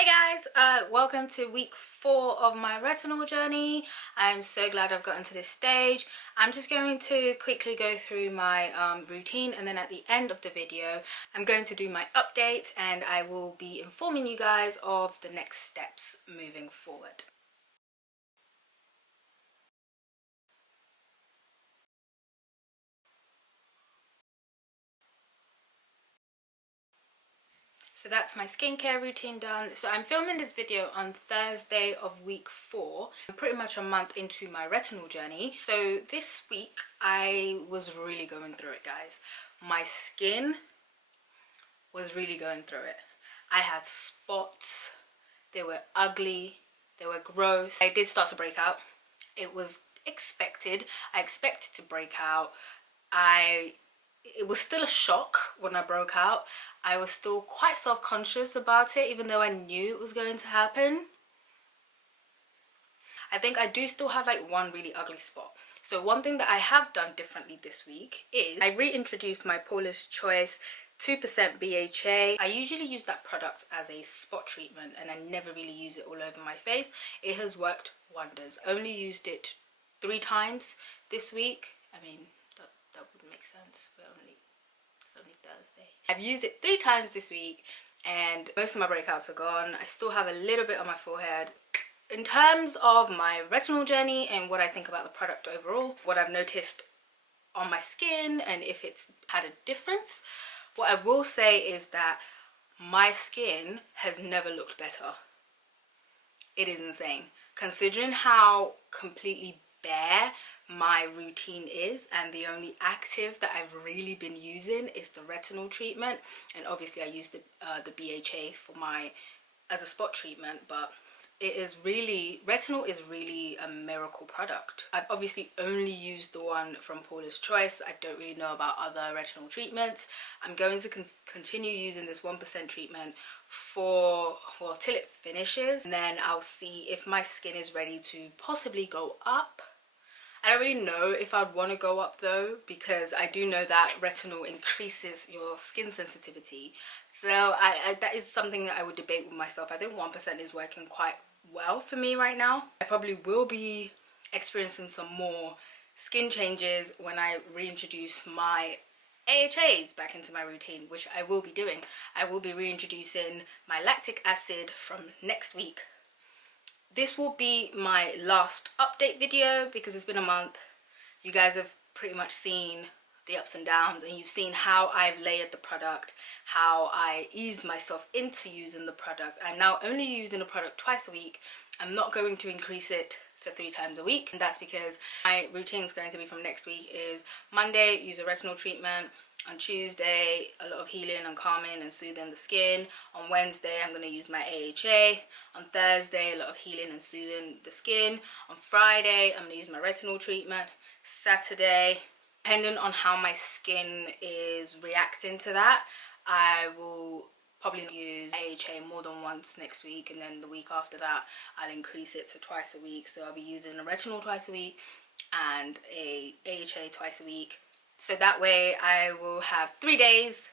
Hey guys, welcome to week 4 of my retinol journey. I'm so glad I've gotten to this stage. I'm just going to quickly go through my routine, and then at the end of the video I'm going to do my updates and I will be informing you guys of the next steps moving forward. So that's my skincare routine done. So I'm filming this video on Thursday of week 4. I'm pretty much a month into my retinol journey. So this week I was really going through it, guys. My skin was really going through it. I had spots, they were ugly, they were gross. I did start to break out. It was expected. I expected to break out. It was still a shock when I broke out. I was still quite self-conscious about it, even though I knew it was going to happen. I think I do still have like one really ugly spot. So one thing that I have done differently this week is I reintroduced my Paulas Choice 2% BHA. I usually use that product as a spot treatment and I never really use it all over my face. It has worked wonders. I only used it 3 times this week. I mean, that would make sense. It's only Thursday. I've used it 3 times this week and most of my breakouts are gone. I still have a little bit on my forehead. In terms of my retinol journey and what I think about the product overall, what I've noticed on my skin and if it's had a difference, what I will say is that my skin has never looked better. It is insane. Considering how completely bare my routine is and the only active that I've really been using is the retinol treatment, and obviously I use the BHA for as a spot treatment, but it is really, retinol is really a miracle product. I've obviously only used the one from Paulas Choice. I don't really know about other retinol treatments. I'm going to continue using this 1% treatment for, well, till it finishes, and then I'll see if my skin is ready to possibly go up. I don't really know if I'd want to go up though, because I do know that retinol increases your skin sensitivity. So that is something that I would debate with myself. I think 1% is working quite well for me right now. I probably will be experiencing some more skin changes when I reintroduce my AHAs back into my routine, which I will be doing. I will be reintroducing my lactic acid from next week. This will be my last update video because it's been a month. You guys have pretty much seen the ups and downs, and you've seen how I've layered the product, how I eased myself into using the product. I'm now only using the product twice a week. I'm not going to increase it to 3 times a week, and that's because my routine is going to be from next week is Monday, use a retinol treatment. On Tuesday, a lot of healing and calming and soothing the skin. On Wednesday, I'm going to use my AHA. On Thursday, a lot of healing and soothing the skin. On Friday, I'm going to use my retinol treatment. Saturday, depending on how my skin is reacting to that, I will probably use AHA more than once next week, and then the week after that I'll increase it to twice a week. So I'll be using a retinol twice a week and a AHA twice a week. So that way I will have 3 days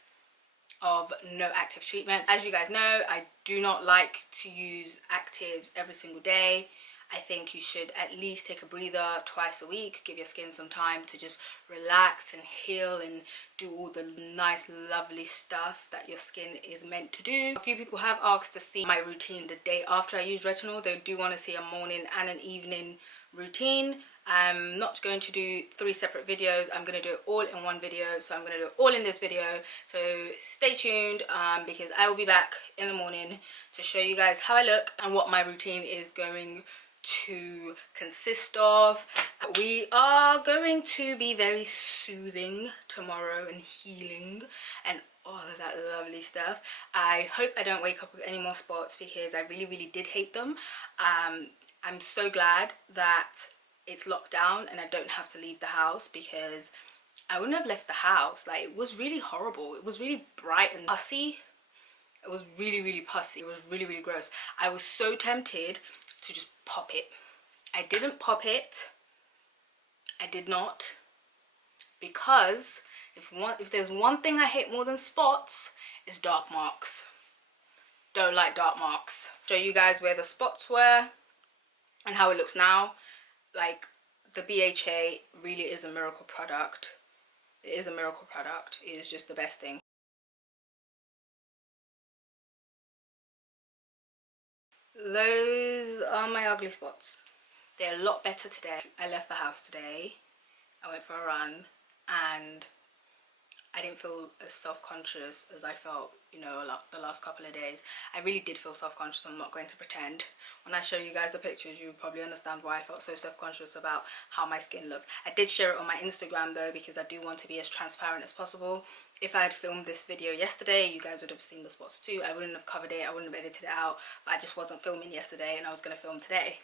of no active treatment. As you guys know, I do not like to use actives every single day. I think you should at least take a breather twice a week, give your skin some time to just relax and heal and do all the nice lovely stuff that your skin is meant to do. A few people have asked to see my routine the day after I use retinol. They do want to see a morning and an evening routine. I'm not going to do 3 separate videos. I'm going to do it all in one video. So I'm going to do it all in this video. So stay tuned because I will be back in the morning to show you guys how I look and what my routine is going to consist of. We are going to be very soothing tomorrow and healing and all of that lovely stuff. I hope I don't wake up with any more spots because I really did hate them. I'm so glad that it's locked down and I don't have to leave the house, because I wouldn't have left the house. Like, it was really horrible. It was really bright and pussy. It was really pussy. It was really gross. I was so tempted to just pop it. I didn't pop it. I did not, because if there's one thing I hate more than spots, it's dark marks. don't like dark marks. Show you guys where the spots were and how it looks now. Like, the BHA really is a miracle product. It is a miracle product. It is just the best thing. Those are my ugly spots. They're a lot better today. I left the house today. I went for a run and I didn't feel as self-conscious as I felt, you know, the last couple of days. I really did feel self-conscious. I'm not going to pretend. When I show you guys the pictures, you'll probably understand why I felt so self-conscious about how my skin looked. I did share it on my Instagram though, because I do want to be as transparent as possible. If I had filmed this video yesterday, you guys would have seen the spots too. I wouldn't have covered it, I wouldn't have edited it out, but I just wasn't filming yesterday and I was going to film today.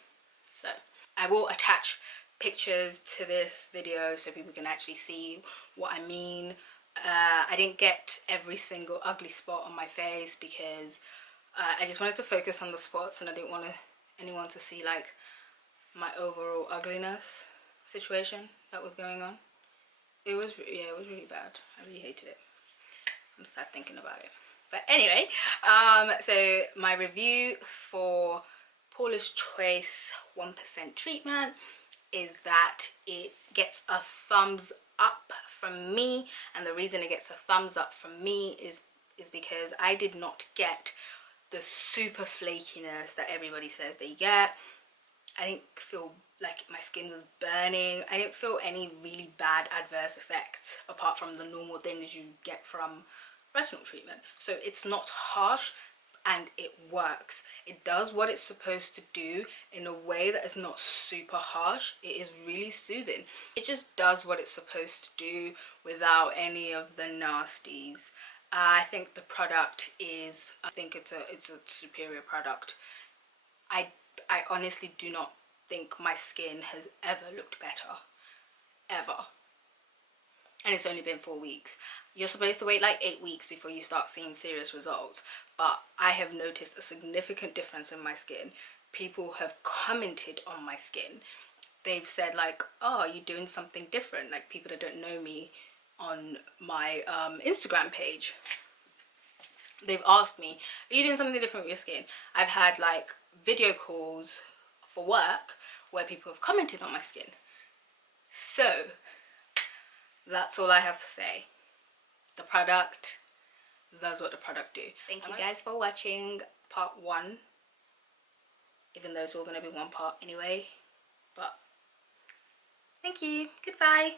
So I will attach pictures to this video so people can actually see what I mean. I didn't get every single ugly spot on my face because I just wanted to focus on the spots and I didn't want anyone to see like my overall ugliness situation that was going on. It was, yeah, it was really bad. I really hated it. I'm sad thinking about it. But anyway, so my review for Paulas Choice 1% treatment is that it gets a thumbs up from me, and the reason it gets a thumbs up from me is because I did not get the super flakiness that everybody says they get. I didn't feel like my skin was burning. I didn't feel any really bad adverse effects apart from the normal things you get from retinol treatment. So it's not harsh and it works. It does what it's supposed to do in a way that is not super harsh. It is really soothing. It just does what it's supposed to do without any of the nasties. I think the product is, I think it's a superior product. I honestly do not think my skin has ever looked better, ever. And it's only been 4 weeks. You're supposed to wait like 8 weeks before you start seeing serious results, but I have noticed a significant difference in my skin. People have commented on my skin. They've said like, oh, are you doing something different? Like people that don't know me on my Instagram page, they've asked me, are you doing something different with your skin? I've had like video calls for work where people have commented on my skin. So that's all I have to say. The product does what the product do. Thank you guys for watching part 1, even though it's all going to be one part anyway, but thank you. Goodbye.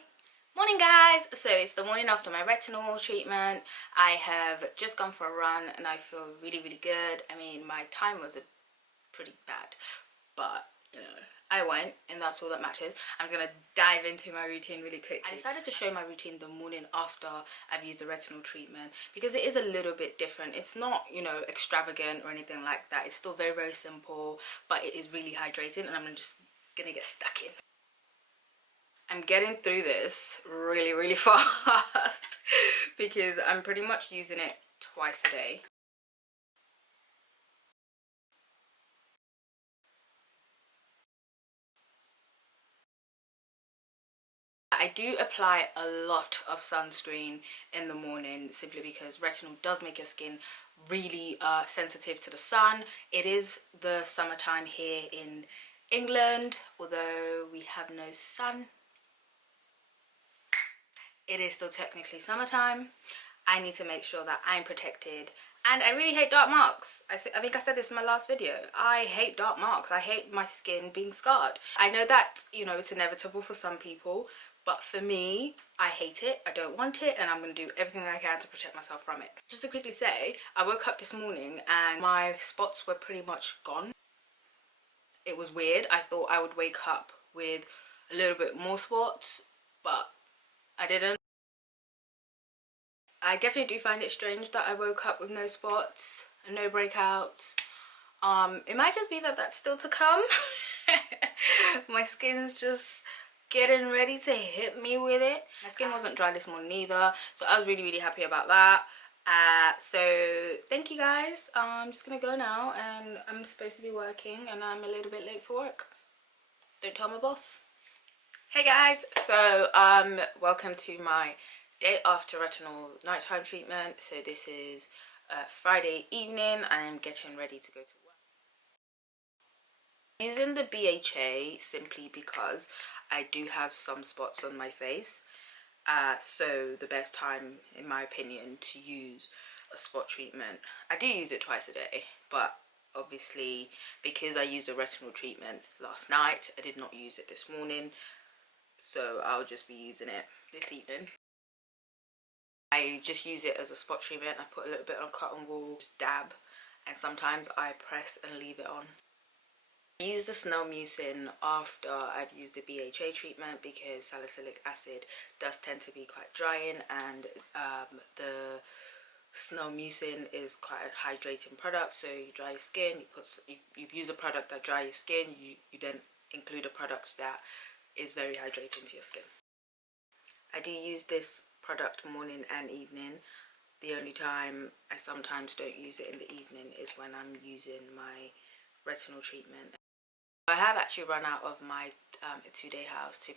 Morning guys. So it's the morning after my retinol treatment. I have just gone for a run and I feel really good. I mean, my time was pretty bad, but you know, I went and that's all that matters. I'm gonna dive into my routine really quickly. I decided to show my routine the morning after I've used the retinol treatment because it is a little bit different. It's not, you know, extravagant or anything like that. It's still very simple, but it is really hydrating and I'm just gonna get stuck in. I'm getting through this really fast because I'm pretty much using it twice a day. I do apply a lot of sunscreen in the morning simply because retinol does make your skin really sensitive to the sun. It is the summertime here in England, although we have no sun. It is still technically summertime. I need to make sure that I'm protected. And I really hate dark marks. I think I said this in my last video. I hate dark marks. I hate my skin being scarred. I know that, you know, it's inevitable for some people, but for me, I hate it. I don't want it, and I'm going to do everything that I can to protect myself from it. Just to quickly say, I woke up this morning and my spots were pretty much gone. It was weird. I thought I would wake up with a little bit more spots, but I didn't. I definitely do find it strange that I woke up with no spots and no breakouts. It might just be that that's still to come. My skin's just getting ready to hit me with it. My skin wasn't dry this morning either, so I was really happy about that. So thank you guys. I'm just gonna go now, and I'm supposed to be working and I'm a little bit late for work. Don't tell my boss. Hey guys, so welcome to my day after retinol nighttime treatment. So this is Friday evening. I am getting ready to go to work. Using the BHA simply because I do have some spots on my face. So the best time, in my opinion, to use a spot treatment. I do use it twice a day, but obviously because I used a retinol treatment last night, I did not use it this morning, so I'll just be using it this evening. I just use it as a spot treatment. I put a little bit on cotton wool, just dab, and sometimes I press and leave it on. I use the Snail Mucin after I've used the BHA treatment because salicylic acid does tend to be quite drying, and the Snail Mucin is quite a hydrating product. So you dry your skin, you use a product that dries your skin, you then include a product that is very hydrating to your skin. I do use this product morning and evening. The only time I sometimes don't use it in the evening is when I'm using my retinol treatment. I have actually run out of my Etude House 2%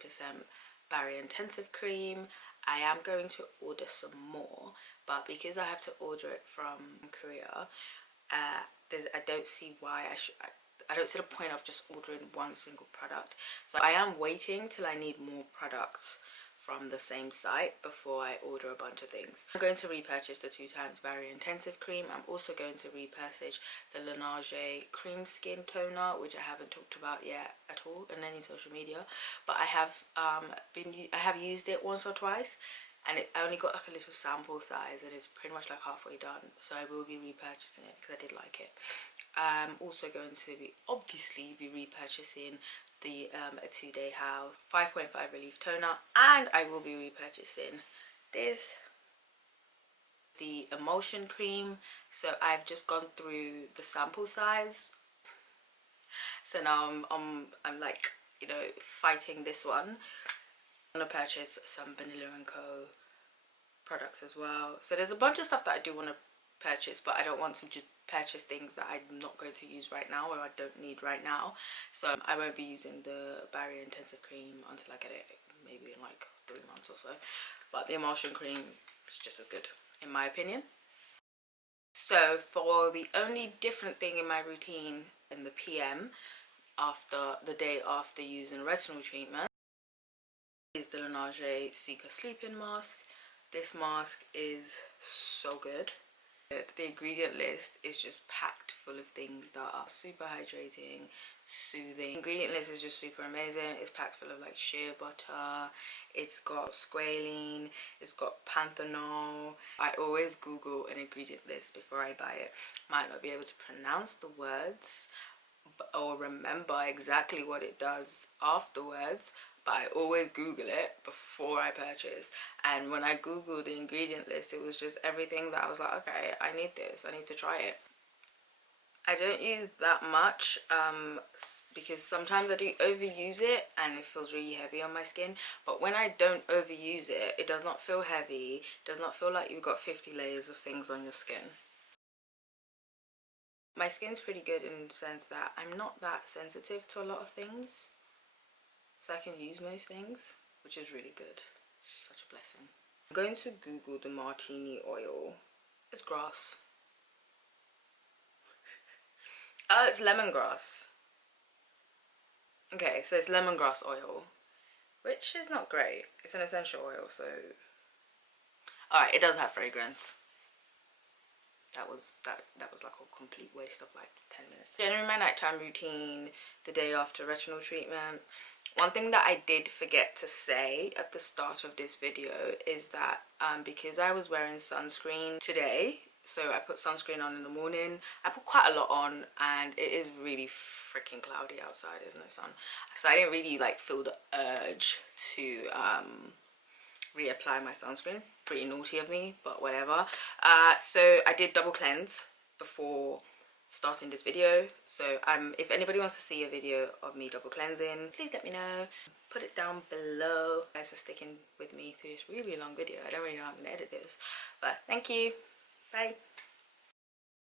Barrier Intensive Cream. I am going to order some more, but because I have to order it from Korea, I don't see why I don't see the point of just ordering one single product. So I am waiting till I need more products from the same site before I order a bunch of things. I'm going to repurchase the 2x Barrier Intensive Cream. I'm also going to repurchase the Laniege Cream Skin Toner, which I haven't talked about yet at all in any social media, but I have used it once or twice, and I only got like a little sample size, and it's pretty much like halfway done, so I will be repurchasing it because I did like it. I'm also going to obviously be repurchasing the Etude House 5.5 Relief Toner, and I will be repurchasing the Emulsion Cream. So I've just gone through the sample size, so now I'm like, you know, fighting this one. I'm gonna purchase some Vanilla & Co products as well. So there's a bunch of stuff that I do want to purchase, but I don't want to just purchase things that I'm not going to use right now or I don't need right now. So I won't be using the Barrier Intensive Cream until I get it, maybe in like 3 months or so. But the Emulsion Cream is just as good in my opinion. So for the only different thing in my routine in the PM after the day after using retinol treatment is the Laniege Cica Sleeping Mask. This mask is so good. The ingredient list is just packed full of things that are super hydrating, soothing. The ingredient list is just super amazing. It's packed full of like shea butter, it's got squalene, it's got panthenol. I always Google an ingredient list before I buy it. Might not be able to pronounce the words or remember exactly what it does afterwards, but I always Google it before I purchase. And when I Googled the ingredient list, it was just everything that I was like, okay, I need this, I need to try it. I don't use that much because sometimes I do overuse it and it feels really heavy on my skin. But when I don't overuse it, it does not feel heavy, it does not feel like you've got 50 layers of things on your skin. My skin's pretty good in the sense that I'm not that sensitive to a lot of things. So I can use most things, which is really good. It's such a blessing. I'm going to Google the martini oil. It's grass. Oh, it's lemongrass. Okay, so it's lemongrass oil, which is not great. It's an essential oil, so... Alright, it does have fragrance. That was like a complete waste of like 10 minutes. Generally my nighttime routine, the day after retinol treatment. One thing that I did forget to say at the start of this video is that because I was wearing sunscreen today, so I put sunscreen on in the morning. I put quite a lot on and it is really freaking cloudy outside, there's no sun. So I didn't really like feel the urge to reapply my sunscreen. Pretty naughty of me, but whatever. So I did double cleanse before starting this video. So if anybody wants to see a video of me double cleansing, please let me know. Put it down below. Thanks for sticking with me through this really long video. I don't really know how I'm gonna edit this, but thank you. Bye.